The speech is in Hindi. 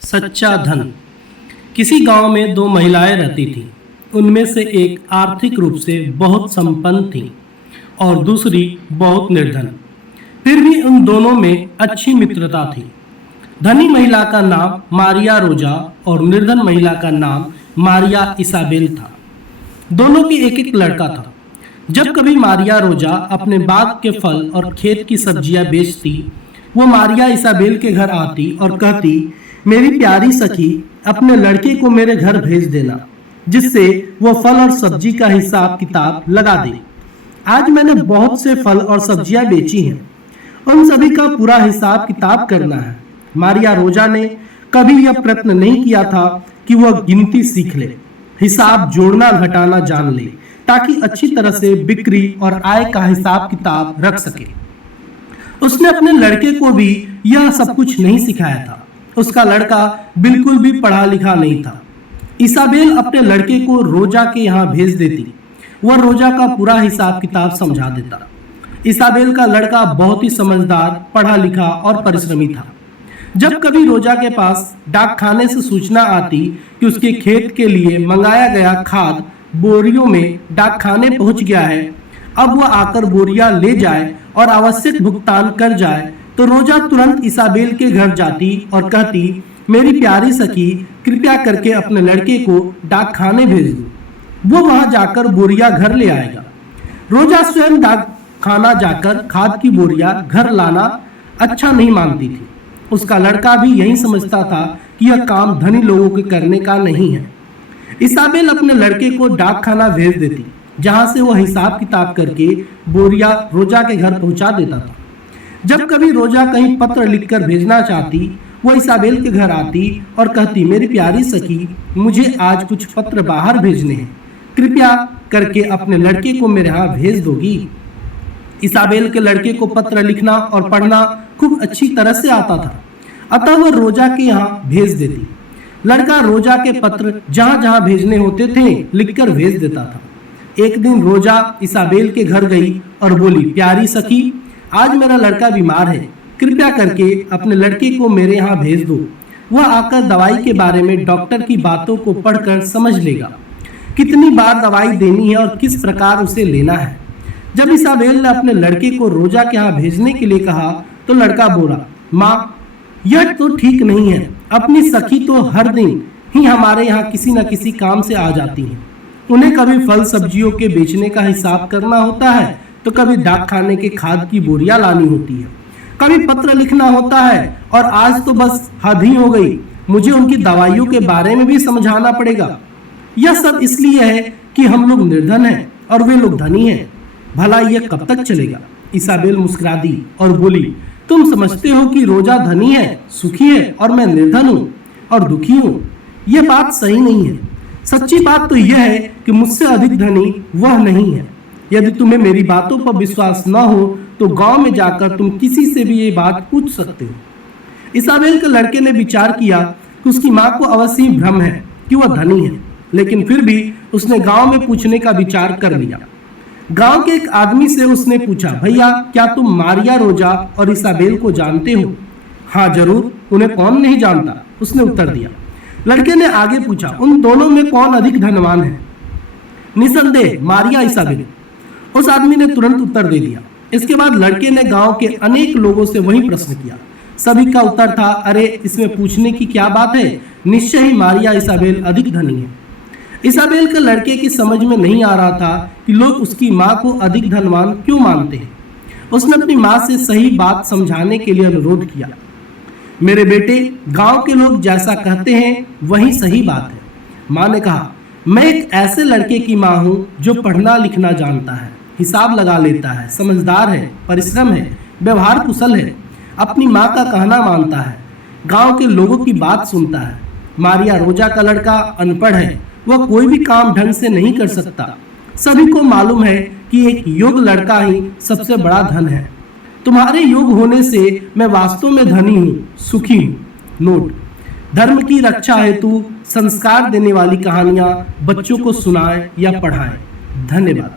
सच्चा धन। किसी गांव में दो महिलाएं रहती थीं। उनमें से एक आर्थिक रूप से बहुत संपन्न थी और दूसरी बहुत निर्धन। फिर भी उन दोनों में अच्छी मित्रता थी। धनी महिला का नाम मारिया रोजा और निर्धन महिला का नाम मारिया इसाबेल था। दोनों की एक एक लड़का था। जब कभी मारिया रोजा अपने बाग के फल और खेत की सब्जियां बेचती, वो मारिया इसाबेल के घर आती और कहती, मेरी प्यारी सखी, अपने लड़के को मेरे घर भेज देना, जिससे वो फल और सब्जी का हिसाब किताब लगा दे। आज मैंने बहुत से फल और सब्जियां बेची हैं, उन सभी का पूरा हिसाब किताब करना है। मारिया रोजा ने कभी यह प्रयत्न नहीं किया था कि वह गिनती सीख ले, हिसाब जोड़ना घटाना जान ले, ताकि अच्छी तरह से बिक्री और आय का हिसाब किताब रख सके। उसने अपने लड़के को भी यह सब कुछ नहीं सिखाया था। उसका लड़का बिल्कुल भी पढ़ा लिखा नहीं था। इसाबेल अपने लड़के को रोजा के यहाँ भेज देती। वह रोजा का पूरा हिसाब किताब समझा देता। इसाबेल का लड़का बहुत ही समझदार, पढ़ा लिखा और परिश्रमी था। जब कभी रोजा के पास डाकखाने से सूचना आती कि उसके खेत के लिए मंगाया गया खाद बोरियों में डाकखाने पहुंच गया है, अब वह आकर बोरियां ले जाए और आवश्यक भुगतान कर जाए, तो रोजा तुरंत इसाबेल के घर जाती और कहती, मेरी प्यारी सखी, कृपया करके अपने लड़के को डाकखाने भेज दो। वो वहां जाकर बोरियां घर ले आएगा। रोजा स्वयं डाकखाना जाकर खाद की बोरियां घर लाना अच्छा नहीं मानती थी। उसका लड़का भी यही समझता था कि यह काम धनी लोगों के करने का नहीं है। इसाबेल अपने लड़के को डाकखाना भेज देती, जहां से वह हिसाब किताब करके बोरियां रोजा के घर पहुंचा देता था। जब कभी रोजा कहीं पत्र लिखकर भेजना चाहती, वह इसाबेल के घर आती और कहती, मेरी प्यारी सखी, मुझे आज कुछ पत्र बाहर भेजने हैं, कृपया करके अपने लड़के को मेरे यहाँ भेज दोगी। इसाबेल के लड़के को पत्र लिखना और पढ़ना खूब अच्छी तरह से आता था, अतः वह रोजा के यहाँ भेज देती। लड़का रोजा के पत्र जहाँ जहाँ भेजने होते थे लिखकर भेज देता था। एक दिन रोजा इसाबेल के घर गई और बोली, प्यारी सखी, आज मेरा लड़का बीमार है, कृपया करके अपने लड़के को मेरे यहाँ भेज दो। वह आकर दवाई के बारे में डॉक्टर की बातों को पढ़कर समझ लेगा, कितनी बार दवाई देनी है और किस प्रकार उसे लेना है। जब इसाबेल ने अपने लड़के को रोजा के यहाँ भेजने के लिए कहा, तो लड़का बोला, माँ, यह तो ठीक नहीं है। अपनी सखी तो हर दिन ही हमारे यहाँ किसी न किसी काम से आ जाती है। उन्हें कभी फल सब्जियों के बेचने का हिसाब करना होता है, तो कभी डाकखाने के खाद की बोरियां लानी होती है, कभी पत्र लिखना होता है, और आज तो बस हद ही हो गई, मुझे उनकी दवाइयों के बारे में भी समझाना पड़ेगा। यह सब इसलिए है कि हम लोग निर्धन हैं और वे लोग धनी हैं। भला यह कब तक चलेगा? इसाबेल मुस्कुरा दी और बोली, तुम समझते हो कि रोजा धनी है, सुखी है, और मैं निर्धन हूँ और दुखी हूँ। यह बात सही नहीं है। सच्ची बात तो यह है कि मुझसे अधिक धनी वह नहीं है। यदि तुम्हें मेरी बातों पर विश्वास न हो, तो गांव में जाकर तुम किसी से भी ये बात पूछ सकते हो। इसाबेल के लड़के ने विचार किया कि उसकी माँ को अवश्य ही भ्रम है कि वह धनी है, लेकिन फिर भी उसने गांव में पूछने का विचार कर लिया। गांव के एक आदमी से उसने पूछा, भैया, क्या तुम मारिया रोजा और इसाबेल को जानते हो? हाँ जरूर, उन्हें कौन नहीं जानता, उसने उत्तर दिया। लड़के ने आगे पूछा, उन दोनों में कौन अधिक धनवान है? निसंदेह मारिया इसाबेल, उस आदमी ने तुरंत उत्तर दे दिया। इसके बाद लड़के ने गांव के अनेक लोगों से वही प्रश्न किया। सभी का उत्तर था, अरे इसमें पूछने की क्या बात है, निश्चय ही मारिया इसाबेल अधिक धनी है। इसाबेल के लड़के की समझ में नहीं आ रहा था कि लोग उसकी माँ को अधिक धनवान क्यों मानते हैं। उसने अपनी माँ से सही बात समझाने के लिए अनुरोध किया। मेरे बेटे, गांव के लोग जैसा कहते हैं वही सही बात है। माँ ने कहा, मैं एक ऐसे लड़के की माँ हूँ जो पढ़ना लिखना जानता है, हिसाब लगा लेता है, समझदार है, परिश्रम है, व्यवहार कुशल है, अपनी माँ का कहना मानता है, गांव के लोगों की बात सुनता है। मारिया रोजा का लड़का अनपढ़ है, वह कोई भी काम ढंग से नहीं कर सकता। सभी को मालूम है कि एक योग्य लड़का ही सबसे बड़ा धन है। तुम्हारे योग्य होने से मैं वास्तव में धनी हूँ, सुखी हूँ। नोट: धर्म की रक्षा हेतु संस्कार देने वाली कहानियां बच्चों को सुनाएं या पढ़ाएं। धन्यवाद।